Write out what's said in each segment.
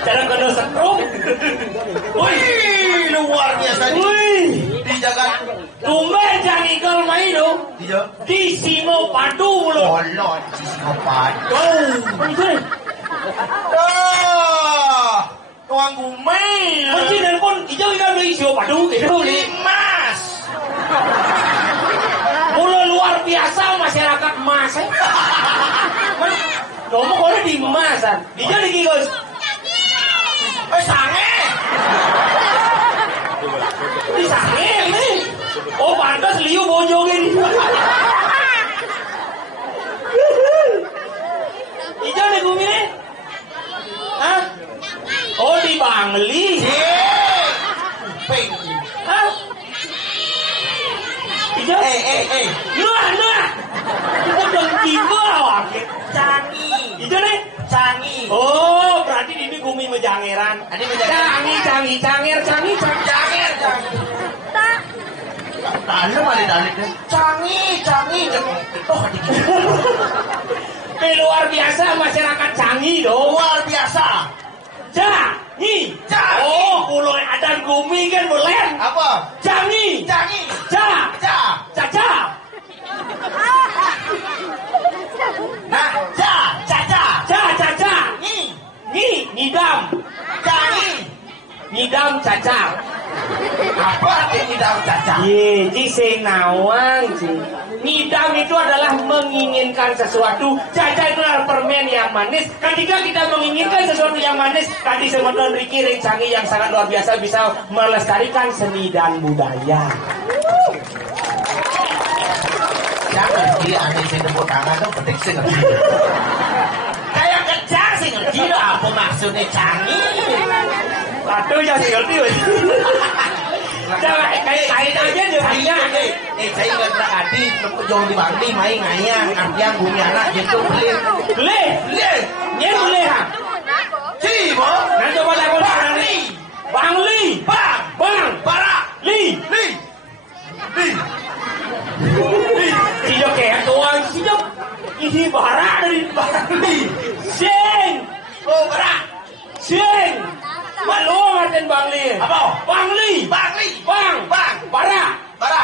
Cara kena setrum. Wih, luar biasa nih. Wih, Di jagat tumben jangan ikal main dong. Di Singo Padu lo. Olon, di Singapadu. Tuang gumai. Mesti nelpon hijau ikan di Singo Padu itu Mas. Mula luar biasa masyarakat Mas. Ngomong kau di Masan. Hijau di Kigos. Sange. Di sange ini. Oh pantas liu bojongin. Hijau di bumi nih. Hah? Oh di Bangli. Ping. Hah? Hijau? Nuah. Kita dengki bawah. Cangi. Hijau nih? Cangi. Oh, berarti ini bumi mejangeran. Ini mejangeran. Cangi. Dalam ada cangi. Oh, Luar biasa masyarakat Cangi dong. luar biasa. Cangi. Cangi. Oh, pulau adan bumi kan boleh. Apa? Cangi. Cangi. Caca. Nah, Caca. Ngidam. cangi. Ngidam caca. Apa arti daun caca? Ji sing nawang ji. Ngidam itu adalah menginginkan sesuatu. Caca itu adalah permen yang manis. Ketika kita menginginkan sesuatu yang manis, tadi semeton Riki Rencangi yang sangat luar biasa bisa melestarikan seni dan budaya. Jangan dia aneh sih tepuk tangan tuh petik sih ngerti. Kayak kejar sih ngerti loh apa maksudnya cangi. Aduh ya sih ngerti weh. Jangan kayak aja deh. Saya ingat nak adi jauh di Bangli main ngayang yang bumi anak gitu beli. Dia boleh ha. Si bo. Nanti coba telepon Bangli. Bang. Para. Li. Sijok kayak tuang sijok. Isi bara dari Bangli. Sing. Oh para. Sing. Malu ngatain Bangli. Apa? Bangli. Bangli. Bang. Bara.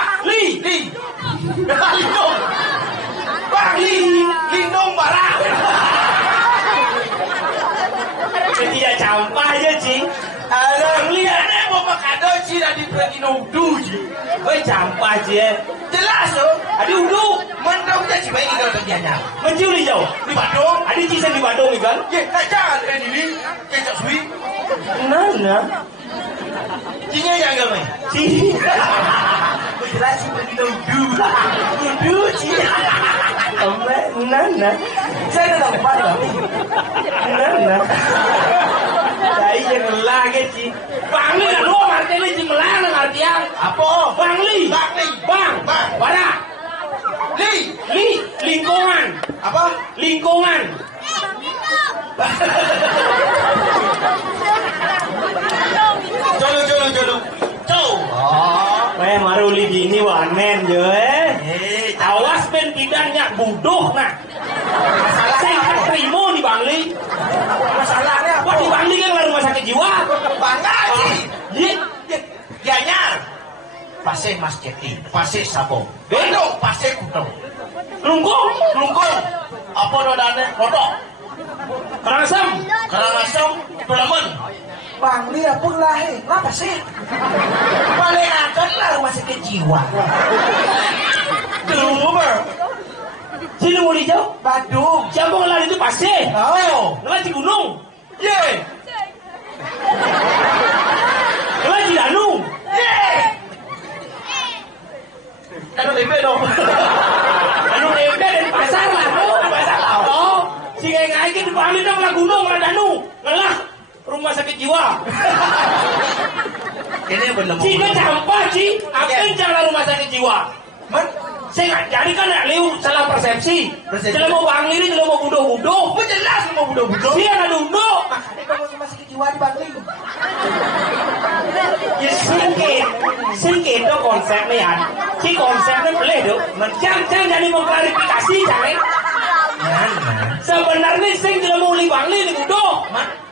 jadi pergi nudu ji. Kowe jampah je. Jelas loh. Adi udu. Menang jadi baik kalau kerjanya. Mencium di jauh. Di Bandung. Adi cisen di Bandung kan? Ya, jangan ini. Kecok suwi. Nana. Cinya jangan main. Ci. Jelas sih pergi nudu. Nudu ji. Nana. Saya tetap pada. Nana. Dai jangan lagi ci. Bangli kan lo artinya ci melarang artian. Apa? Bangli. Bangli. Bang. Bang. Bara. Lingkungan. Apa? Lingkungan. Jolo. Oh. Maruli gini wanen je. Awas ben tidaknya buduh nah. Saya kan terima di Bangli. Masalahnya apa? Wah di Bangli kan rumah sakit jiwa. Bangga sih. Gianyar. Pasir Mas Jeti, Pasir Sabo. Bandung, Pasir Kutong. Lungkung. Apa rodane? Rodok. Karangasem, Tulemen. Bangli apa lahir? Apa sih? Paling akan lah rumah sakit jiwa. Dulu Sini mau dijauh? Badung. Siapa ngelar itu pasir? Oh. Ngelar di gunung? Ye. Ngelar di danau? Ye. Danau tempe dong. Danau tempe dan pasar lah. Pasar lah. Oh. Si ngai ke di Bali dah ngelar gunung, ngelar danau. Ngelar rumah sakit jiwa. Ini belum. Cina campak Ci. Apa yang jangan rumah sakit jiwa? Saya nggak jadi kan ya liu salah persepsi. Kalau mau Bangli ini kalau mau budoh-budoh, Jelas mau budoh-budoh. dia nggak duduk. Makanya kamu rumah sakit jiwa di Bangli. Ya singkit itu konsepnya ya. Si konsepnya boleh tuh. Jangan jadi mengklarifikasi jangan. Sebenarnya sing kalau mau di Bangli di budoh,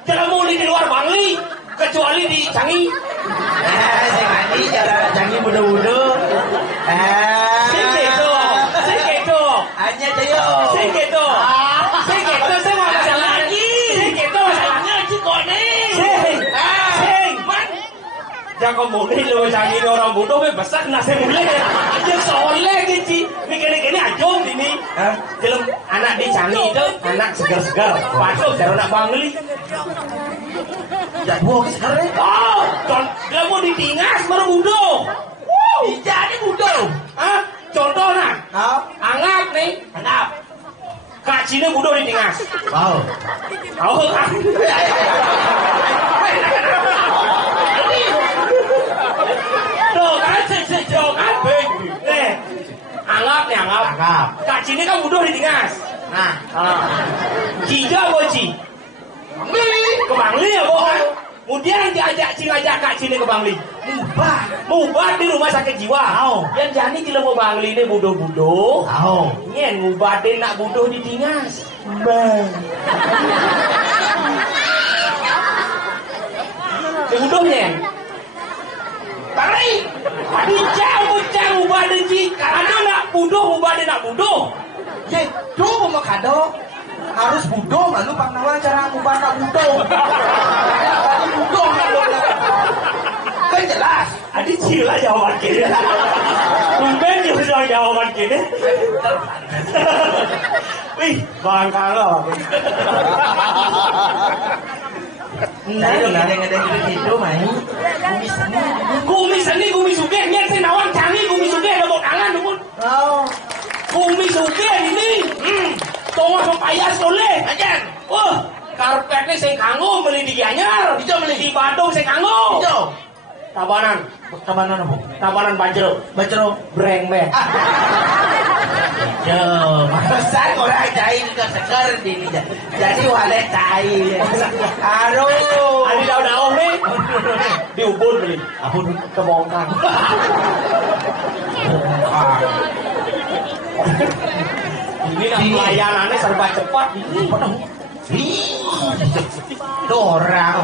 kalau mau di luar Bangli, kecuali di Canggih. Jangan budoh-budoh. Hanya Jayo. Segitu saya mau masalah lagi. Segitu masalahnya cikone. Man. Jangan kemudian lo cari orang bodoh besar nasi mulai. Dia soleh gitu. Mikir-mikirnya ajong ini. Kalau anak di Canggih itu anak segar-segar. Patut kalau anak Bangli. Jadwal sekarang. Oh, dia mau ditingas baru bodoh. Jadi bodoh. Contohnya, anggap nih, Kak Cina bodoh ditingas. Wow. Tahu kan? Tuh kan, nih, anggap. Kak Cina kan bodoh ditingas. Nah, Ciga boci. Ke Bangli ya bohong. Kemudian ngajak Kak Cina ke Bangli. Mubat di rumah sakit jiwa. Yang jadi kalau mau Bangli ini budoh-budoh. Nyen mubatin nak budoh ditingas. Bang. Budoh nyen. Bangli. Adi cang mubatin ji. Karena nak budoh mubatin nak budoh. ye, tuh mau kado. Harus budoh, malu pak nawa cara mubana budoh. Budoh kan jelas. Adik cila jawaban kini. Tumben dia bisa jawaban kini. Wih, bangka lo. Nah, itu ada gitu, main. Kumis suge, nyen sing nawang canggih kumis suge ada mau tangan dukun. Oh, Kumis suge ini. Tunggu supaya soleh. Ajan. Karpetnya sing kanggo beli di Gianyar. Ijo beli di Bandung sing kanggo. Ijo. Tabanan apa? Tabanan Bajro. Breng be. Yo, maksud orang cai juga segar ini. Jadi wale cai. Aduh. Adi daun nih. Di Ubud beli. Abun Kebongkar. Ini pelayanannya serba cepat. orang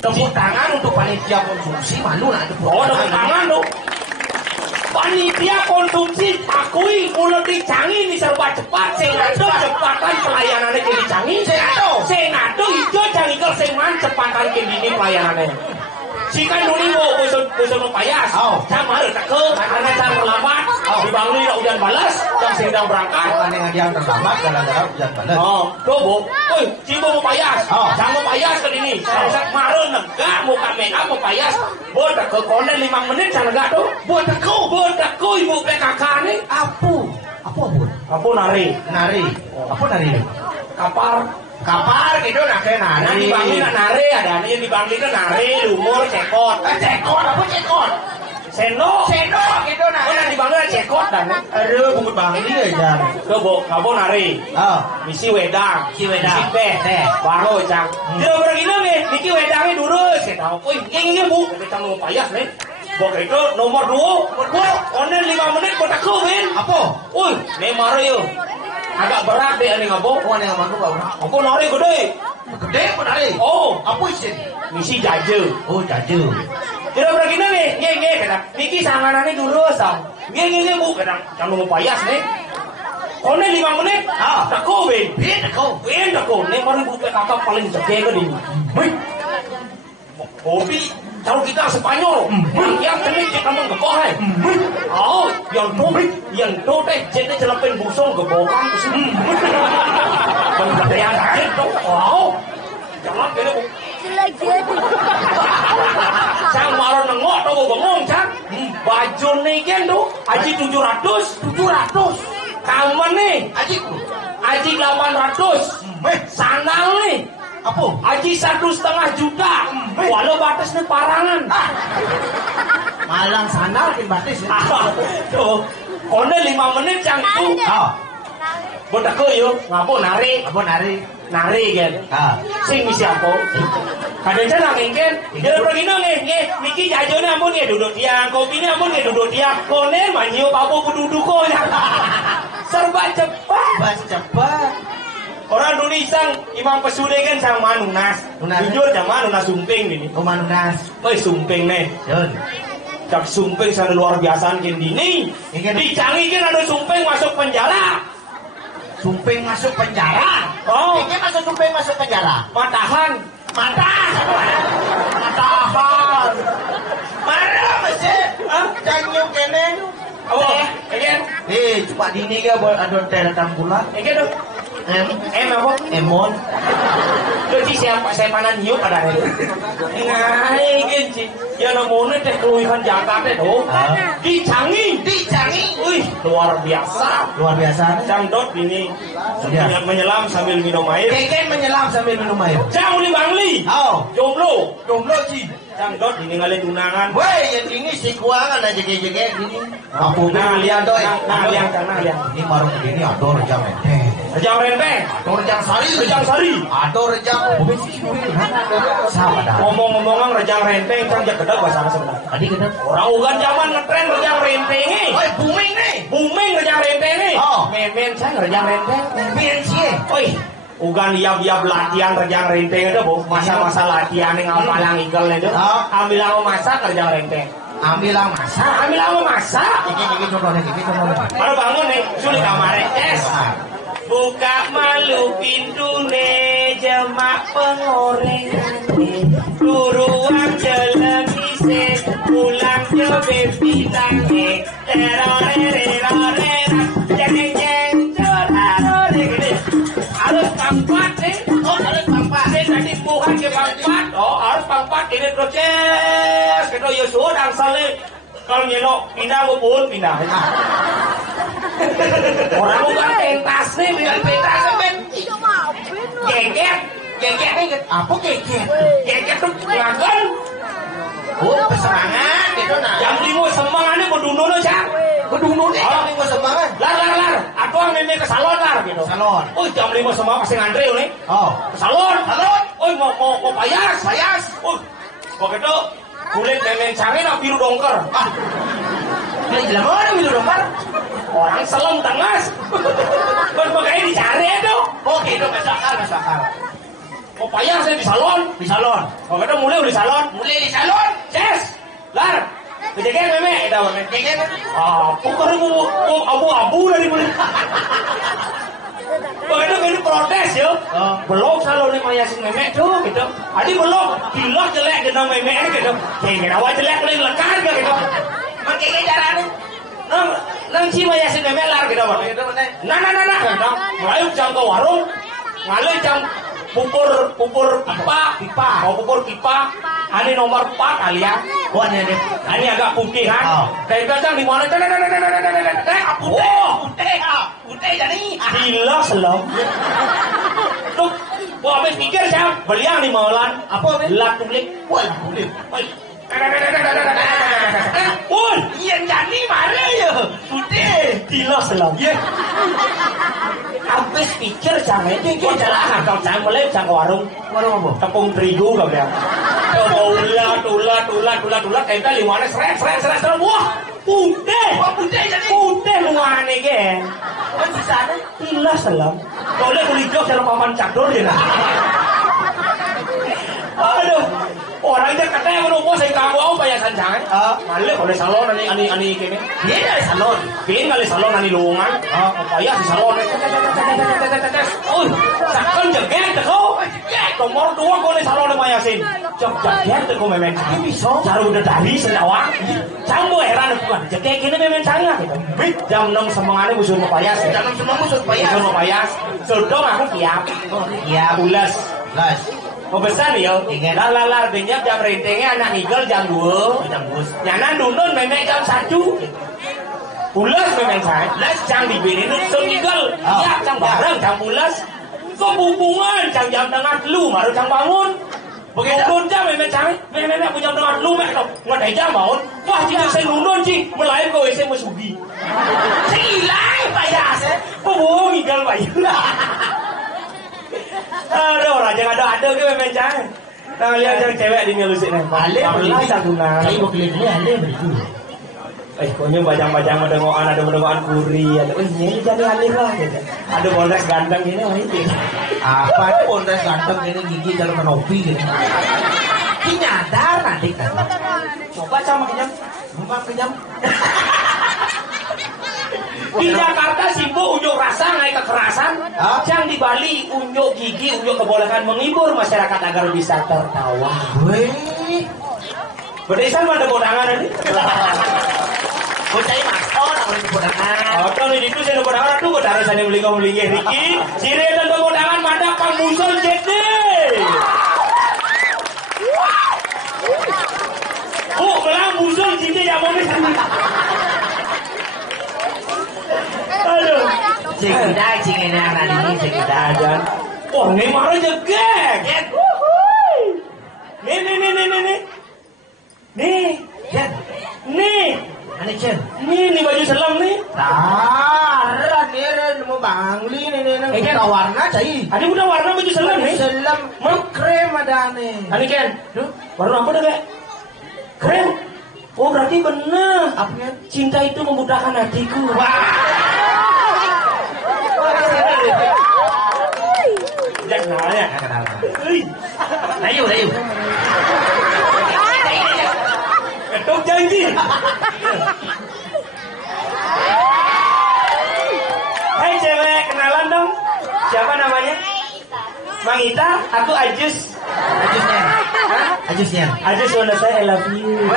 tepuk tangan untuk panitia konsumsi malu lah tepuk tangan dong. Panitia konsumsi akui mulai dicangin di serba cepat sehingga cepatan pelayanannya jadi canggih sehingga hijau canggih cepatan kini pelayanannya si kan nuni mau besok Cang malu tak ke, karena cang terlambat. Di Bangli nak hujan balas, cang sedang berangkat. Bukan yang terlambat gara-gara hujan balas. Dobo, cibo mau payas. Cang mau payas ke ini. Saya sak malu negak, mau make up mau payas. Buat tak ke konen 5 menit cang negak tu. Buat tak ke ibu PKK ni. Apa nari? Apa nari? Kapar gitu nak kayak nari. Nah di Bangli nak nari ada, yang di Bangli tu nari, lumur, cekot. Apa cekot? Sendok gitu nak. Mana di Bangli ada cekot dan. Aduh, bukan Bangli aja. Dobo, kamu nari. Misi wedang. Misi teh. Baru cang. Dia begini nih, Miki wedangnya dulu. Saya tahu, ini bu, kita mau payas nih. Bok itu nomor 2. Onen 5 menit kau tak kawin. Apa? Nih Mario. Agak berat deh ini ngabo. Ini ngabo kau. Aku nari gede. Gede apa nari? Apa isi? Misi jaju. Jaju. Dia begini nih, nge kata. Miki sanganannya dulu sam. Nge bu, kata. Kamu mau payas nih. Onen 5 menit. Tak kawin. Bien tak kau. Nih Mario buka kakak paling jaga ke ini. Hobi. Kalau kita Spanyol, yang kena kita mau kekoh yang tu teh jadi celapin busung kebokan tu sih. Benda yang lain tu, jangan kena. Sang malu nengok tu bengong cang, baju ni kan tu, aji 700. Kamu ni, aji 800. Sandal ni. Apa? Aji 1,5 juta. Walau batasnya parangan. Malang sandal kan batas. Tuh, kone 5 menit yang itu. Bodak yo, ngapo nari. Nari kan. Sing misi apa? Kadang cara ngengken. Dia pergi nge. Miki jajone ampun nge duduk dia. Kopi ni ampun nge duduk dia. Kone manyo papo duduk ko. Serba cepat. Orang Indonesia Imam Pesude kan sang manunas. Jujur jangan manunas sumping ini. Manunas. Sumping nih. Cak sumping sana luar biasa kan dini. Di Canggih kan ada sumping masuk penjara. Sumping masuk penjara. Ini masuk sumping masuk penjara. Matahan. Mana masih? Jangan kene. Coba dini ke buat adon teh datang bulan. Dong. Apa? Emon. Jadi siapa saya panan hiu pada hari itu. Ngai genci. Ya namanya teh keluihan jatah teh tuh. Di Canggih. Wih, luar biasa. Cangdot ini menyelam sambil minum air. Keken menyelam sambil minum air. Cang di Bangli. Jomblo Ci. Cangdot ini ngalih tunangan. Woi, yang ini si kuangan aja gege gini. Kamu lihat doi. Lihat. Ini baru begini ada rejang renteng. Rejang renteng. Ada rejang sari. Ada rejang. Sama dah. Ngomong-ngomongan rejang renteng cang jak kedap bahasa sebenarnya. Tadi kedap. Orang ugan zaman ngetren rejang renteng nih. Booming rejang renteng nih. Men cang rejang renteng. Men sih. Ugan liab latihan rejang renteng itu bu. Masa-masa latihan yang ngapalang ikel itu. Ambil lama masak rejang renteng. Ambil lama masak. Gigi contohnya. Kalau bangun nih, sulit kamarnya. Buka malu pintu nih, jemak pengorengan nih. Turuan jelengise, pulang ke bebitang nih. Terorererorera, jeng-jeng, corarorere. Harus pangpat nih. Harus pangpat. Tadi bukan ke pangpat. Harus pangpat ini proses. Kita Yosua dan Saleh. Kalau nyelok pindah pun pindah. Orang bukan pentas nih, bukan pentas men. Geget nih. Apa geget? Geget tuh lagan. Semangat gitu nah. Jam 5 semangatnya kuduno cang. Kuduno nih. Jam 5 semangat. Lar. Aku meme ke salon gitu. Salon. Jam 5 semangat pasti ngantri nih. Ke salon. Mau payas. Begitu. Kulit nenek cari nak biru dongker. Gila mana biru dongker? Orang selem tengas. Berbagai dicari itu. Gitu masakar. Mau payah saya di salon. Begitu mulai di salon. Yes. Lar. Kejadian meme. Kejadian. Pokoknya abu-abu dari mulai. Begitu ini protes ya. Belum selalu nih mayasin memek tuh gitu. Adi belum. Dilok jelek dengan memek gitu. Kayak awal jelek paling lekar gitu. kayaknya caranya. Nang cima ya sini melar gitu bang. Nah. Mulai jam ke warung, ngalih jam pupur pipa. Oh pupur pipa. Ani nomor 4 kali ya. Wah ini. Ani agak putih kan. Dari belakang di mana? Putih jadi. Gila selam. Tuh, gua habis pikir saya beliang di malan. Apa? Lat tulik. Wah putih. Pun, Iya jadi mana ya? Putih. gila selam. Iya. Habis pikir jangan itu jalan kau jangan mulai jangan ke warung. Warung apa? Tepung terigu kau bilang. Tulat kita liwane seret. Wah, putih. Wah putih jadi. Putih luane ke. Oh di sana. Gila selam. Kau lihat kuliah dalam paman cakdor ya. Aduh, orangnya katanya menunggu saya kamu apa ya sanjang? Malah oleh salon ani kene. Dia dari salon. Pin kali salon ani lungan. Apa ya di salon? Oh, sakon jeget kau. Nomor 2 kau di salon sama Yasin. Jeget kau memang bisa. Jaru udah dari senawang. Jambu heran bukan jeget kene memang sangat. Jam 6 semangane musuh Payas. Jam 6 semua musuh Payas. Musuh Payas. Sudah aku siap. Iya. Bulas. Las. Pesan ya, lalar benyap jam rentingnya anak ngigel jam 2 nyanan dundun memek jam 1 bulas memek saya las jam dibini sun ngigel ya jam bareng jam bulas kebubungan jam tengah lu baru jam bangun begitu jam memek saya memek jam tengah lu mek ngadai jam bangun wah jika saya nundun sih melayu ke WC musugi silai payas kebubung ngigel payas. Aduh, raja ada ke memang jangan. Nah, lihat yang cewek di ngelusin nih. Ale beli satu nah. Kayak mau keliling ale begitu. Pokoknya bajang-bajang ada kuri, ada ini jadi ale lah gitu. Ada bondes ganteng ini wah itu. Apa itu bondes ganteng ini gigi kalau menopi gitu. Ki nyadar nanti kan. Coba sama kenyam. Di Jakarta sibuk unjuk rasa naik kekerasan, yang di Bali unjuk gigi, unjuk kebolehan menghibur masyarakat agar bisa tertawa. Wih, Berdasar pada bodangan ini. bocah maston orang di bodangan. Oh, kalau itu saya bodangan tuh bodangan saya beli Riki. Ciri dan bodangan mana Kang Musul jadi. Oh, belang Musul jadi yang mau nih. Aduh, Cing ini anak ini cing dan oh ini marah jegek. Nih, aneh cen. nih baju selam nih. Ini mau bangli nih warna cai. Ada udah warna baju selam nih. Selam krem ada aneh. Ani Ken, warna apa deh? Krem. Oh berarti bener. Apanya? Cinta itu membutakan hatiku. Jangan nanya. Ayo. Ketuk janji. Hai cewek, kenalan dong. Siapa namanya? Mangita, aku Ajus. Ajusnya. Ajus wanna say I love you.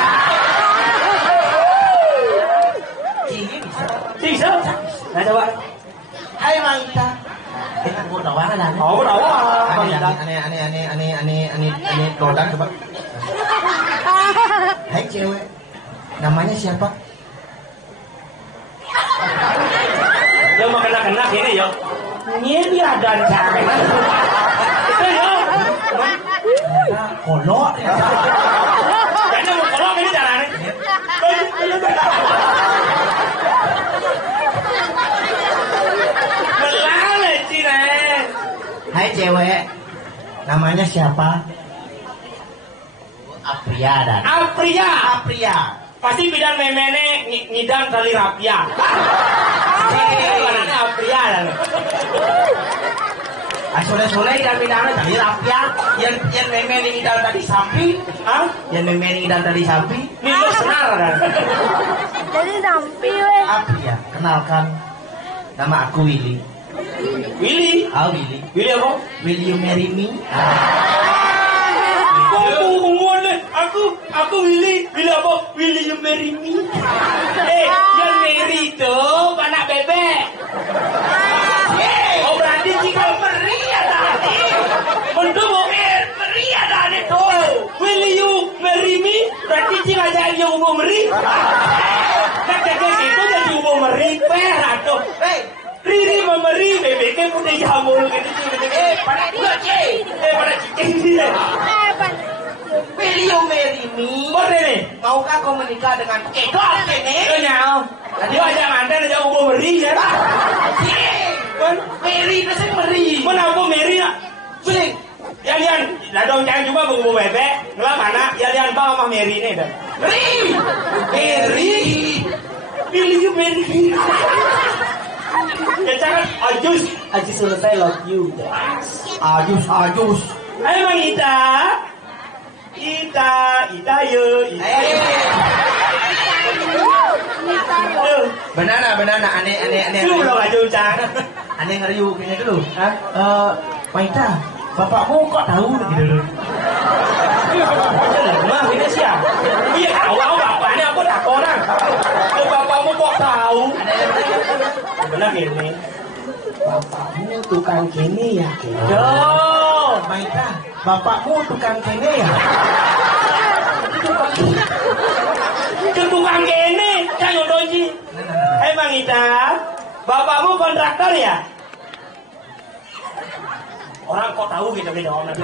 Bisa. Nah coba. Hai Mangita. Aku tawa kan. Oh, tawa. Aneh produk coba. Hai cewek. Namanya siapa? Yo mau kena ini yo. Ini ada cewek. Itu yo. Kolok. Kayaknya mau kolok ini caranya. Belale cire. Hai cewek. Namanya siapa? Apria. Pasti bidan memene ngidam kali rapia. Karena Apria dan. Sole dan bidangnya tadi rapia. Yang memene ngidam tadi sapi. Yang memene ngidam tadi sapi. Ini lo senar kan. Jadi sampai weh. Apria. Kenalkan. Nama aku Willy. Willy. Willy. Willy apa? Will you marry me? Kungkungan deh. Aku Willy apa? Willy you marry me. Yang marry itu anak bebek. Oh berarti jika meriah tadi. Untuk mau meriah tadi tuh. Willy you marry me? Berarti jika jangan yang umum meri. Nah kayak gitu jadi umum meri atau. Riri memberi bebeknya punya jamur gitu. Pada gula pada cikin dia. Will you marry me? Boleh nih. Maukah kau menikah dengan kedok ini? Nyau. Dia aja mantan aja umum meri ya. Meri pasti meri. Mana aku meri nak? Sing. Yan, ladong jangan juga umum bebek. Ngelah mana? Yan bang sama meri nih dah. Meri. Will you marry me? Ya jangan Ajus selesai love you. Ajus. Emang Ita yo. Banana aneh. Lu lo aja ucap. Aneh ngeriu gini dulu. Maita, bapakmu kok tahu gitu? Mah ini siapa? Iya tahu bapaknya aku tak orang. Bapakmu kok tahu? Benar gini. Bapakmu tukang kene ya? Maita, bapakmu tukang kene ya? Tukang kene, jangan doji. Emang Ita, bapakmu kontraktor ya? Orang kok tahu gitu orang